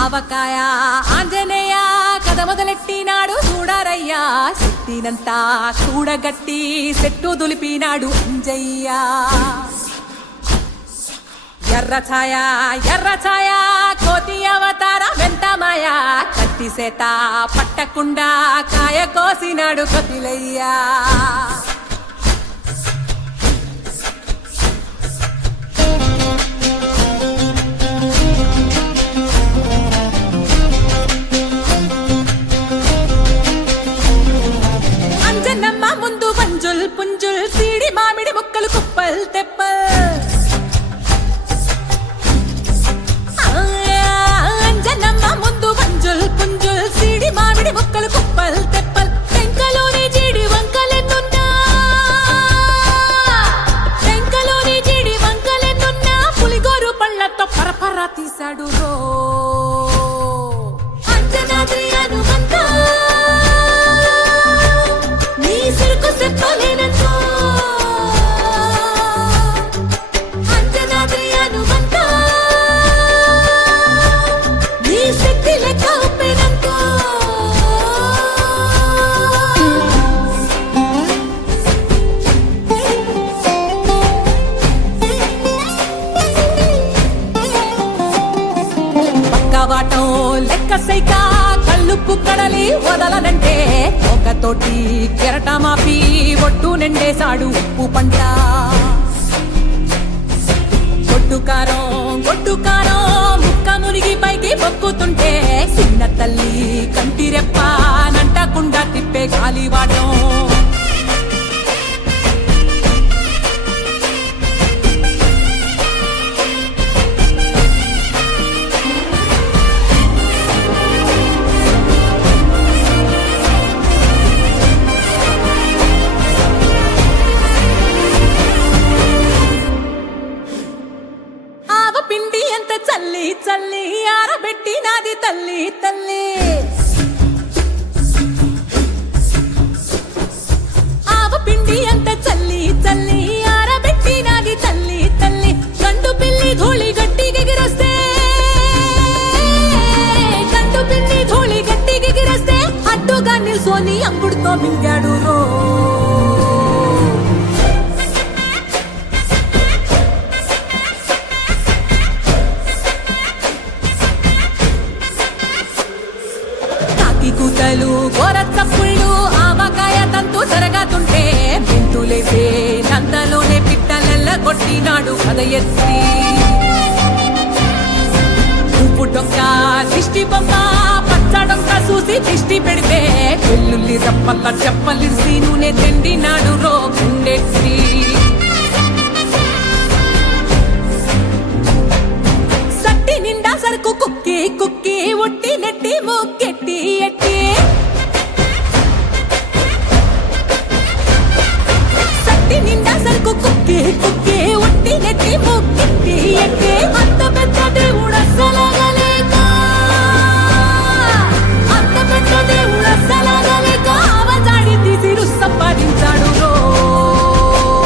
ఆవకాయ ఆంజనేయ కథ మొదలెట్టినాడు చూడారయ్యా శక్తినంతా చూడగట్టి చెట్టు దులిపినాడు అంజయ్య ఎర్ర ఛాయ కోతి అవతార వెంటమాయ కత్తి సేత పట్టకుండా కాయ కోసినాడు కపిలయ్యా అంజనమ్మ ముందు పంజుల్ పుంజుల్ సీడి మామిడి ముక్కలు కుప్పల్ తెప్పల్ మామిడి ముక్కలు కుప్పల్ తెప్పల్ టెంకలోని జీడి వంకలెన్నున్నా పులిగోరు పళ్ళతో పరపర తీశాడు రో అంజనాద్రి హనుమంత నీ సిరుకు చెప్పలేనంతో అంజనాద్రి హనుమంత నీ శక్తి లెక్క ఉప్పెనంతో వాటం లెక్క సైకా కళ్ళుప్పు కడలి వదలనంటే ఒకతోటి కెరటమాపి ఒట్టు నిండేశాడు ఉప్పు పంట గొడ్డుకారం ముక్క మునిగి పైకి మొక్కుతుంటే చిన్న తల్లి కంటిరెప్ప నంటకుండా తిప్పే గాలివాటం పిండి ఎంత చల్లి ఆరబెట్టి నాది తల్లి ఆవ పిండి ఎంత చల్లి ఆరబెట్టి నాది తల్లి గండు పిల్లి ధూళి గట్టిగెగిరొస్తే అడ్డుగా నిల్సోని అంగుడుతో మింగాడు రో కూతలు గోర చప్పుళ్ళు ఆవకాయ తంతు జరగతుంటే మెంతులేసే నందలోనే పిట్టలెల్ల కొట్టినాడు కథ ఎత్తి ఉప్పు డొక్క దిష్టి బొమ్మ పచ్చడొక్క చూసి దిష్టి పెడితే వెల్లుల్లి రప్పల్ల చెప్పలిసి నూనె తెండినాడు రో గుండెత్తి సట్టి నిండా సరుకు కుక్కి ఒట్టి నెట్టి మొక్కెట్టి ఎట్టి